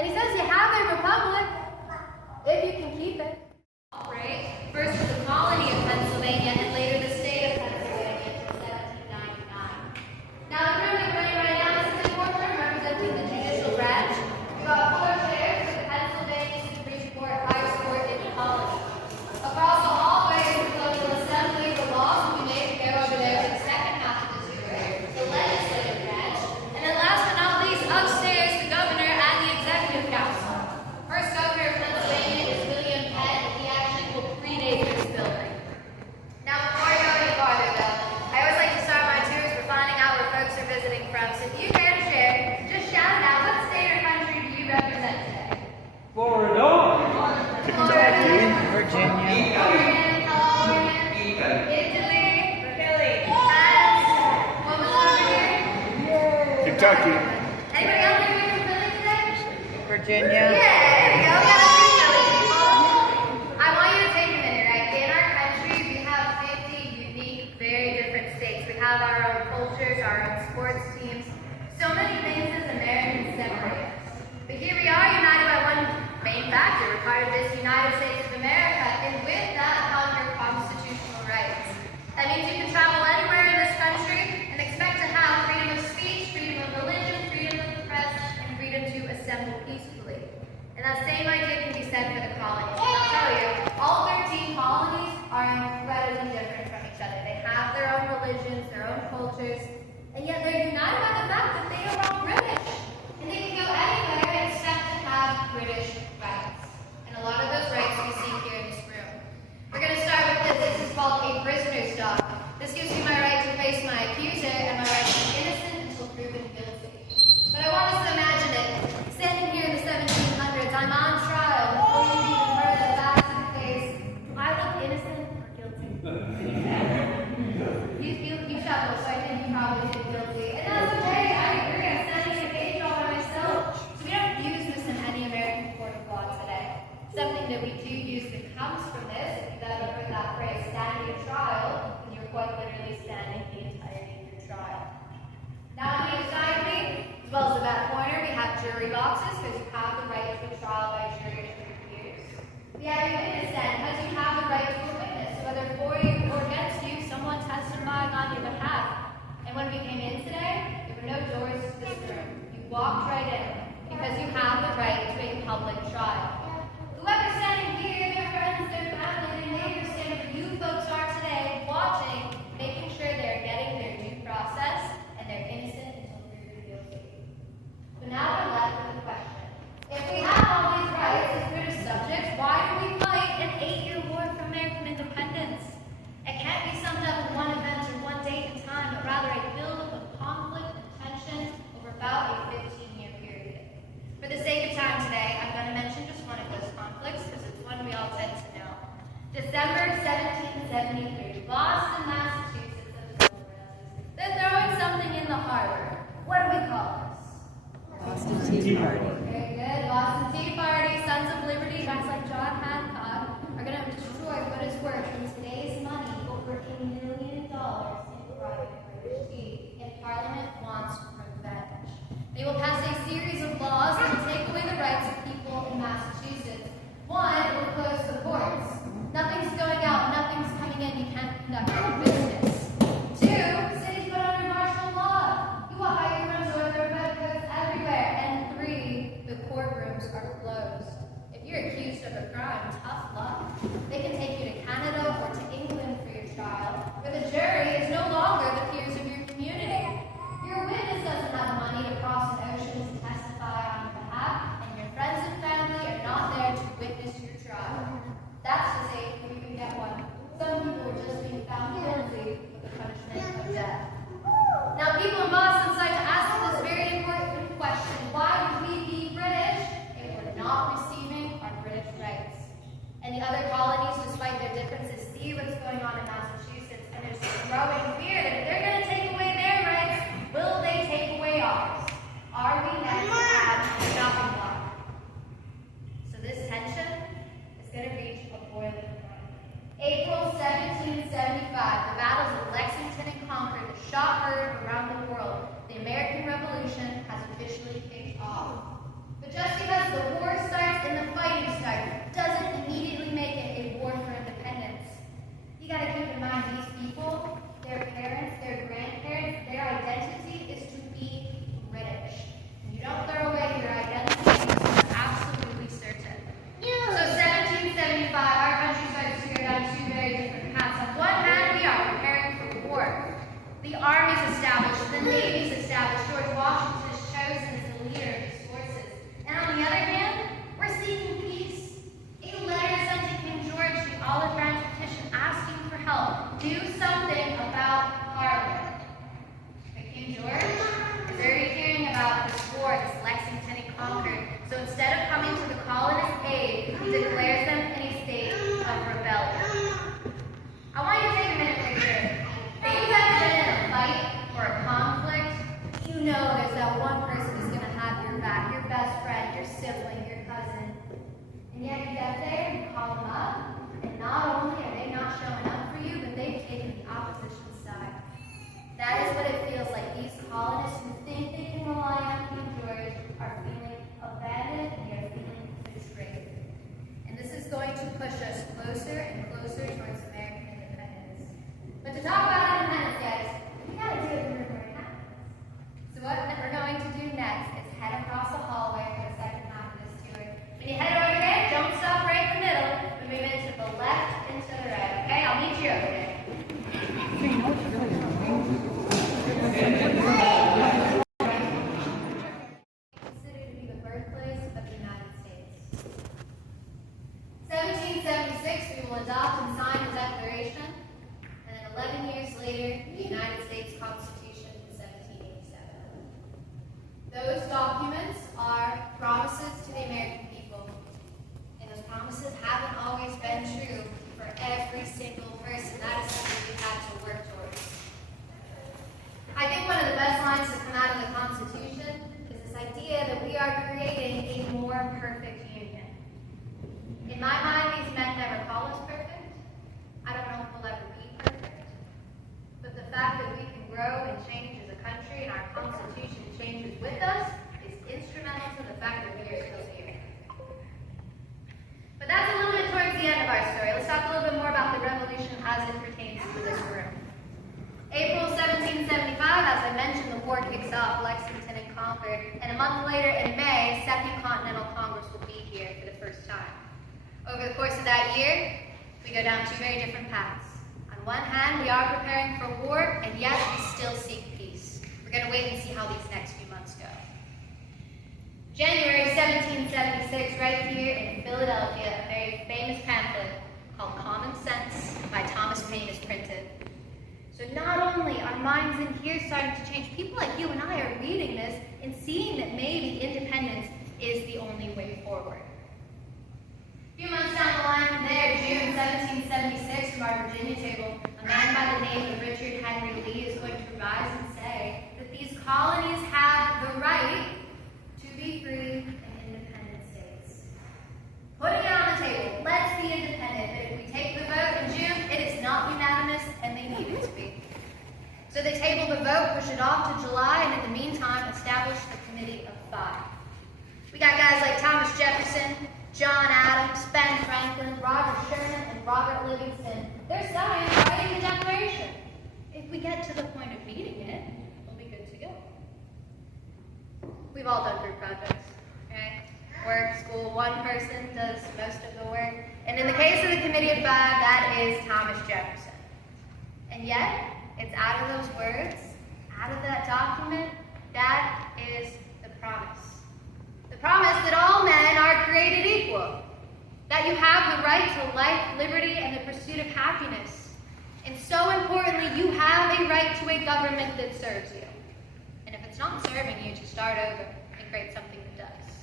And he says you have a republic if you can keep it. Right? First was the colony of Pennsylvania and later the state of Pennsylvania until 1799. Now the room we're running right now is the courtroom representing the judicial branch. We've got 4 chairs for the Pennsylvania Supreme Court, highest court in the colony. Across the hallway is the colonial assembly. The laws will be made to go over there to the second half of the tour, the legislative branch. And then last but not least, upstairs, the governor and the executive council. First governor of Pennsylvania is William Penn, and he actually will predate this building. Now, before I go any farther, though, I always like to start my tours by finding out where folks are visiting from. So if you care to share, just shout it out. What state or country do you represent today? Florida. Kentucky. Virginia. Oregon, California, Italy, France. What was over here? Kentucky. Anybody else here from Philly today? Virginia. Yeah, there you go. We got a few Philly people. I want you to take a minute, right? In our country, we have 50 unique, very different states. We have our own cultures, our own sports teams. So many things as Americans separate us. But here we are, united by one main factor. We're part of this United States of America, and with that come your constitutional rights. That means you can travel anywhere in this country and expect to have freedom of speech, freedom of religion, freedom of the press, and freedom to assemble peacefully. And that same idea can be said for the colonies. And I'll tell you, all 13 colonies are incredibly different from each other. They have their own religions, their own cultures, and yet they're united by the fact that they are all British. And they can go anywhere except to have British rights. And a lot of those rights we see here in this room. We're going to start with this. This is called a prisoner's dog. This gives me my right to face my accuser and my right to be innocent until proven guilty. But I want us to imagine it. Standing here in the 1700s, I'm on trial before you've even heard the facts of the case. Do I look innocent or guilty? You chuckle, so I think you probably feel guilty. And that's okay, I agree. I'm standing in a cage all by myself. So we don't use this in any American court of law today. Something that we do use that comes from this, if you've ever heard that phrase, standing a trial, and you're quite literally standing the entirety of your trial. Now on either side of me, as well as the back corner, we have jury boxes, because you have the right to a trial by jury of your peers. We have a witness stand, because you have the right to a witness, whether for you or against you, someone testifying on your behalf. And when we came in today, there were no doors to this room. You walked right in, because you have the right to a public trial. Whoever's standing here, their friends, their family, their neighbors, stand where you folks are today, watching, making sure they're getting their due process and they're innocent until proven guilty. But now we're left with a question. If we have all these rights as British subjects, why do we fight an 8-year war for American independence? It can't be summed up in one event or one date and time, but rather a buildup of conflict and tension over about a 15-year period. For the sake of time today, I'm going to mention just one of those conflicts because it's one we all tend to know. December 1773, Boston, Massachusetts, of the Silver. They're throwing something in the harbor. What do we call this? Boston Tea Party. Very good. Boston Tea Party, Sons of Liberty, guys like John Hancock are going to destroy what is worth in today's money over $1 million in private British tea. And Parliament wants revenge. They will pass a series of laws that will take away the rights of people in Massachusetts. One, it will close the courts. Nothing's going out, nothing's coming in, you can't conduct your business. Two, cities put under martial law. You will hire your friends over redcoats everywhere. And three, the courtrooms are closed. If you're accused of a crime, tough luck. They can take you to Canada or to England for your trial, where the jury is no longer the peers of your community. Your witness doesn't have money to cross an ocean to testify on your behalf, and your friends and family are not there to witness your trial. That's to say, if we can get one. Some people are just being found guilty with the punishment of death. Now, people in Boston decide to ask this very important question: why would we be British if we're not receiving our British rights? And the other colonies, despite their differences, see what's going on in Massachusetts, and there's growing fear So instead of coming to the colonists' aid, he declares them in a state of rebellion. I want you to take a minute to picture. If you've ever been in a fight or a conflict, you know there's that one person who's going to have your back, your best friend, your sibling, your cousin. And yet you get there and you call them up, and not only are they not showing up for you, but they've taken the opposition side. That is what it feels like. These colonists who think they can rely on King George are feeling abandoned and they're feeling betrayed. And this is going to push us closer and closer towards American independence. But to talk about independence, guys, we gotta do it when we're happens. So what we're going to do next is head across the hallway for the second half of this tour. When you head over there, don't stop right in the middle, but move it to the left and to the right, okay? I'll meet you over there. Considered to be the birthplace of the United States. 1776, we will adopt and sign the Declaration, and then 11 years later, the United States Constitution in 1787. Those documents are promises to the American people, and those promises haven't always been true for every single person. That is something we've had to work towards. I think one of the best lines to come out of the Constitution is this idea that we are creating a more perfect union. In my mind, these men never call us perfect. I don't know if we'll ever be perfect. But the fact that we can grow and change as a country and our Constitution changes with us is instrumental to the fact that we are still here. But that's a little bit towards the end of our story. Let's talk a little bit more about the revolution as it pertains to this room. April 1775, as I mentioned, the war kicks off, Lexington and Concord, and a month later in May, Second Continental Congress will be here for the first time. Over the course of that year, we go down two very different paths. On one hand, we are preparing for war, and yet we still seek peace. We're going to wait and see how these next few months go. January 1776, right here in Philadelphia, a very famous pamphlet called Common Sense by Thomas Paine is printed. So not only are minds in here starting to change, people like you and I are reading this and seeing that maybe independence is the only way forward. A few months down the line from there, June 1776, from our Virginia table, a man by the name of Richard Henry Lee is going to rise and say that these colonies have the right to be free and independent states. Putting it on the table, let's be independent, but if we take the vote in June, it is not unanimous, and they need it to be. So they table the vote, push it off to July, and in the meantime, establish the Committee of Five. We got guys like Thomas Jefferson, John Adams, Ben Franklin, Roger Sherman, and Robert Livingston. They're signed writing the Declaration. If we get to the point of meeting it, we'll be good to go. We've all done group projects, right? Work, school, one person does most of the work. And in the case of the Committee of Five, that is Thomas Jefferson. And yet, it's out of those words, out of that document, that is the promise. The promise that all men are created equal. That you have the right to life, liberty, and the pursuit of happiness. And so importantly, you have a right to a government that serves you. And if it's not serving you, to start over and create something that does.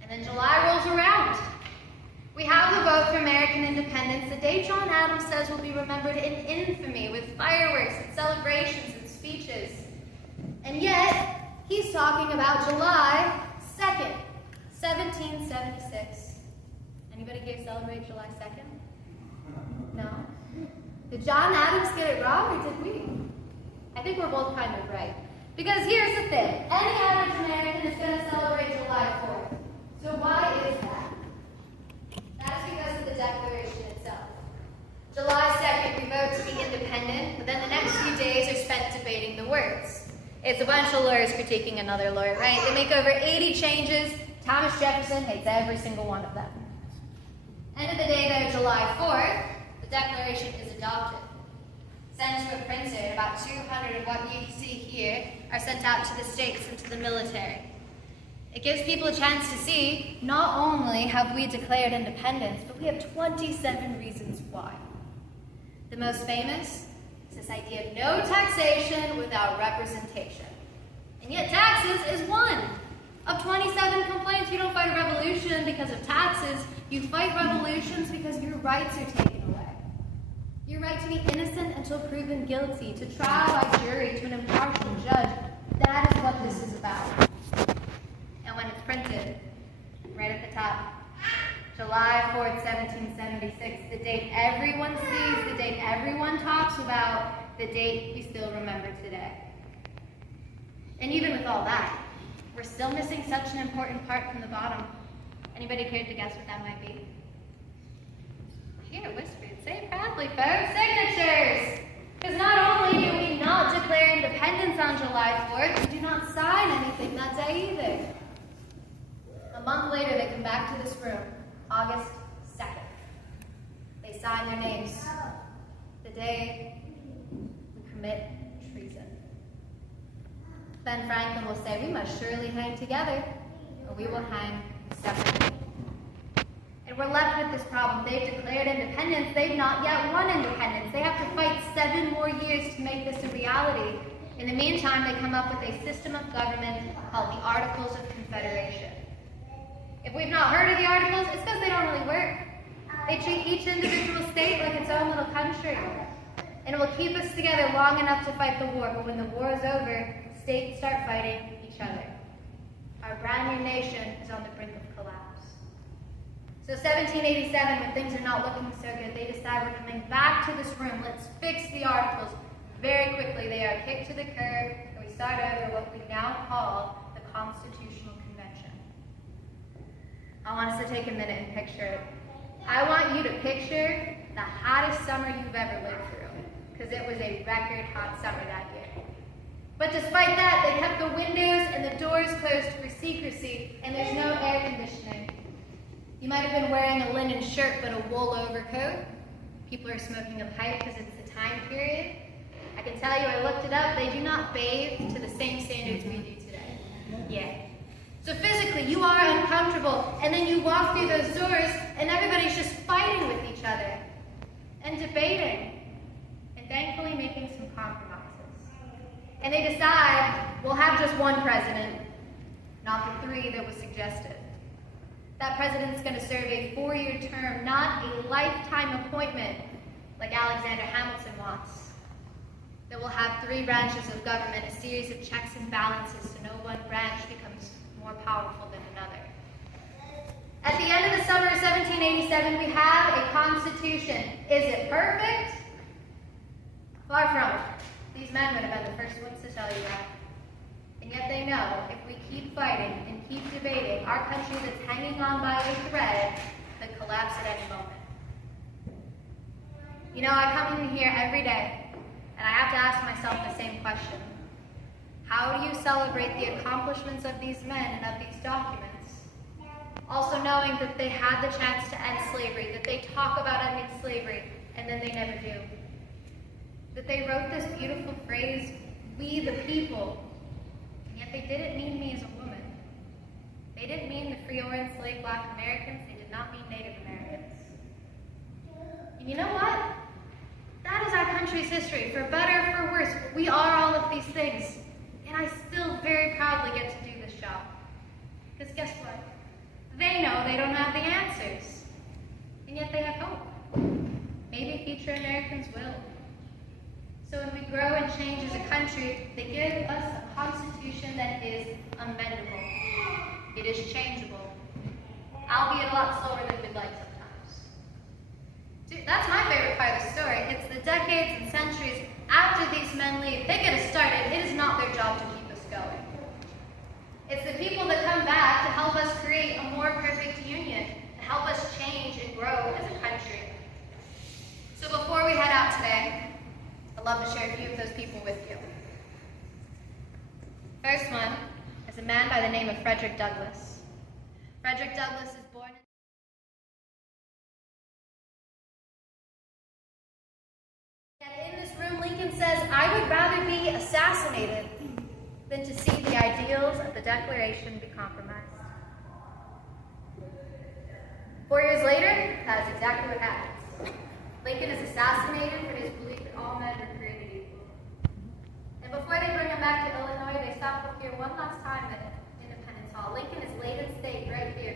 And then July rolls around. We have the vote for American independence, the day John Adams says will be remembered in infamy with fireworks and celebrations and speeches. And yet, he's talking about July 2nd, 1776. Anybody here celebrate July 2nd? No? Did John Adams get it wrong, or did we? I think we're both kind of right. Because here's the thing. Any average American is going to celebrate July 4th. So why is that? That's because of the Declaration itself. July 2nd, we vote to be independent, but then the next few days are spent debating the words. It's a bunch of lawyers critiquing another lawyer, right? They make over 80 changes. Thomas Jefferson hates every single one of them. End of the day, though, July 4th, the Declaration is adopted. Sent to a printer, and about 200 of what you see here are sent out to the states and to the military. It gives people a chance to see, not only have we declared independence, but we have 27 reasons why. The most famous is this idea of no taxation without representation. And yet taxes is one of 27 complaints fight a revolution because of taxes. You fight revolutions because your rights are taken away. Your right to be innocent until proven guilty, to trial by jury, to an impartial judge. That is what this is about. And when it's printed, right at the top, July 4th, 1776, the date everyone sees, the date everyone talks about, the date we still remember today. And even with all that, we're still missing such an important part from the bottom. Anybody care to guess what that might be? Here, whispered. Say it proudly, folks. Signatures! Because not only do we not declare independence on July 4th, we do not sign anything that day either. A month later, they come back to this room, August 2nd. They sign their names. The day we commit treason. Ben Franklin will say, we must surely hang together, or we will hang separately. And we're left with this problem. They've declared independence. They've not yet won independence. They have to fight 7 more years to make this a reality. In the meantime, they come up with a system of government called the Articles of Confederation. If we've not heard of the Articles, it's because they don't really work. They treat each individual state like its own little country. And it will keep us together long enough to fight the war, but when the war is over, states start fighting each other. Our brand new nation is on the brink of collapse. So 1787, when things are not looking so good, they decide we're coming back to this room. Let's fix the Articles. Very quickly, they are kicked to the curb, and we start over what we now call the Constitutional Convention. I want us to take a minute and picture it. I want you to picture the hottest summer you've ever lived through, because it was a record hot summer that year. But despite that, they kept the windows and the doors closed for secrecy, and there's no air conditioning. You might have been wearing a linen shirt but a wool overcoat. People are smoking a pipe because it's the time period. I can tell you, I looked it up, they do not bathe to the same standards we do today. Yeah. So physically, you are uncomfortable, and then you walk through those doors, and everybody's just fighting with each other, and debating, and thankfully making some compromises. And they decide, we'll have just one president, not the 3 that was suggested. That president's going to serve a 4-year term, not a lifetime appointment like Alexander Hamilton wants. That will have 3 branches of government, a series of checks and balances, so no one branch becomes more powerful than another. At the end of the summer of 1787, we have a constitution. Is it perfect? Far from it. These men would have been the first ones to tell you that. And yet they know if we keep fighting and keep debating, our country that's hanging on by a thread could collapse at any moment. You know, I come in here every day, and I have to ask myself the same question. How do you celebrate the accomplishments of these men and of these documents? Also knowing that they had the chance to end slavery, that they talk about ending slavery, and then they never do. That they wrote this beautiful phrase, we the people, and yet they didn't mean me as a woman. They didn't mean the free or enslaved Black Americans, they did not mean Native Americans. And you know what? That is our country's history. For better or for worse, we are all of these things. And I still very proudly get to do this job. Because guess what? They know they don't have the answers. And yet they have hope. Maybe future Americans will. So when we grow and change as a country, they give us a constitution that is amendable. It is changeable. Albeit a lot slower than we'd like sometimes. Dude, that's my favorite part of the story. It's the decades and centuries after these men leave. They get us started. It is not their job to keep us going. It's the people that come back to help us create a more perfect union, to help us change and grow as a country. So before we head out today, I'd love to share a few of those people with you. First one is a man by the name of Frederick Douglass. Frederick Douglass is born and in this room, Lincoln says, I would rather be assassinated than to see the ideals of the Declaration be compromised. 4 years later, that is exactly what happens. Lincoln is assassinated for his belief that all men were created equal. And before they bring him back to Illinois, they stop here one last time at Independence Hall. Lincoln is laid in state right here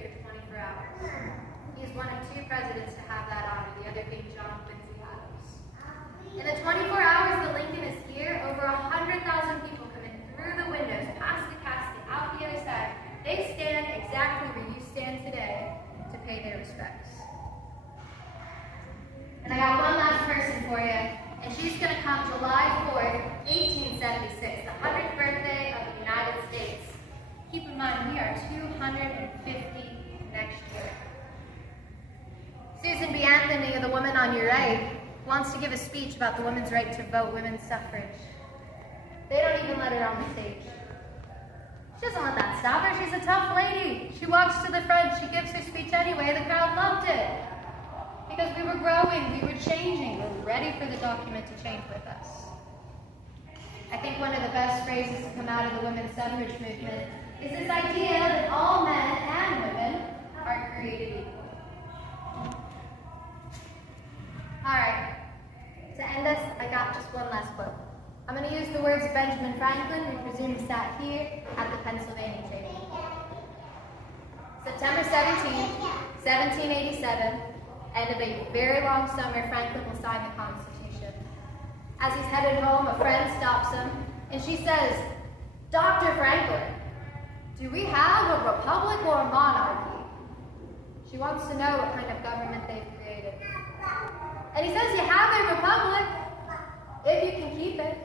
Anthony, the woman on your right, wants to give a speech about the women's right to vote, women's suffrage. They don't even let her on the stage. She doesn't let that stop her. She's a tough lady. She walks to the front. She gives her speech anyway. The crowd loved it. Because we were growing. We were changing. We were ready for the document to change with us. I think one of the best phrases to come out of the women's suffrage movement is this idea that all men and women are created equal. All right. To end us, I got just one last quote. I'm going to use the words of Benjamin Franklin, who presumed sat here at the Pennsylvania table. September 17, 1787, end of a very long summer, Franklin will sign the Constitution. As he's headed home, a friend stops him, and she says, "Dr. Franklin, do we have a republic or a monarchy?" She wants to know what kind of government they've created. And he says, "You have a republic, if you can keep it."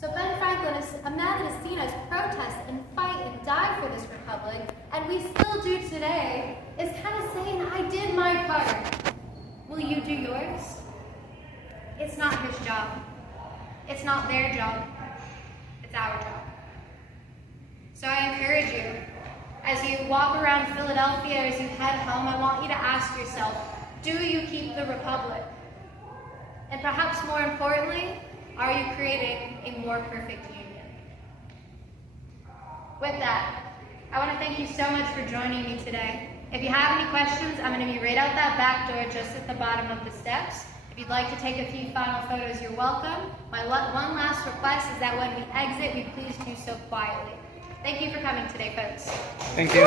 So Ben Franklin is a man that has seen us protest and fight and die for this republic, and we still do today, is kind of saying, I did my part. Will you do yours? It's not his job. It's not their job. It's our job. So I encourage you, as you walk around Philadelphia, as you head home, I want you to ask yourself, do you keep the republic? And perhaps more importantly, are you creating a more perfect union? With that, I want to thank you so much for joining me today. If you have any questions, I'm going to be right out that back door just at the bottom of the steps. If you'd like to take a few final photos, you're welcome. My one last request is that when we exit, we please do so quietly. Thank you for coming today, folks. Thank you.